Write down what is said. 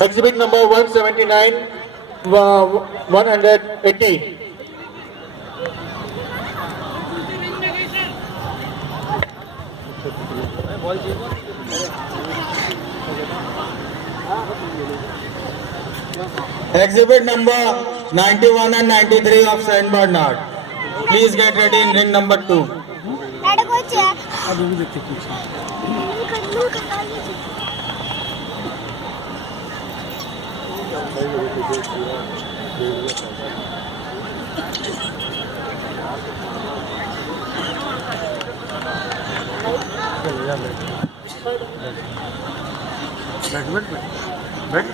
Exhibit number 179, 180. Exhibit number 91 and 93 of Saint Bernard. Please get ready in ring number 2. बैठ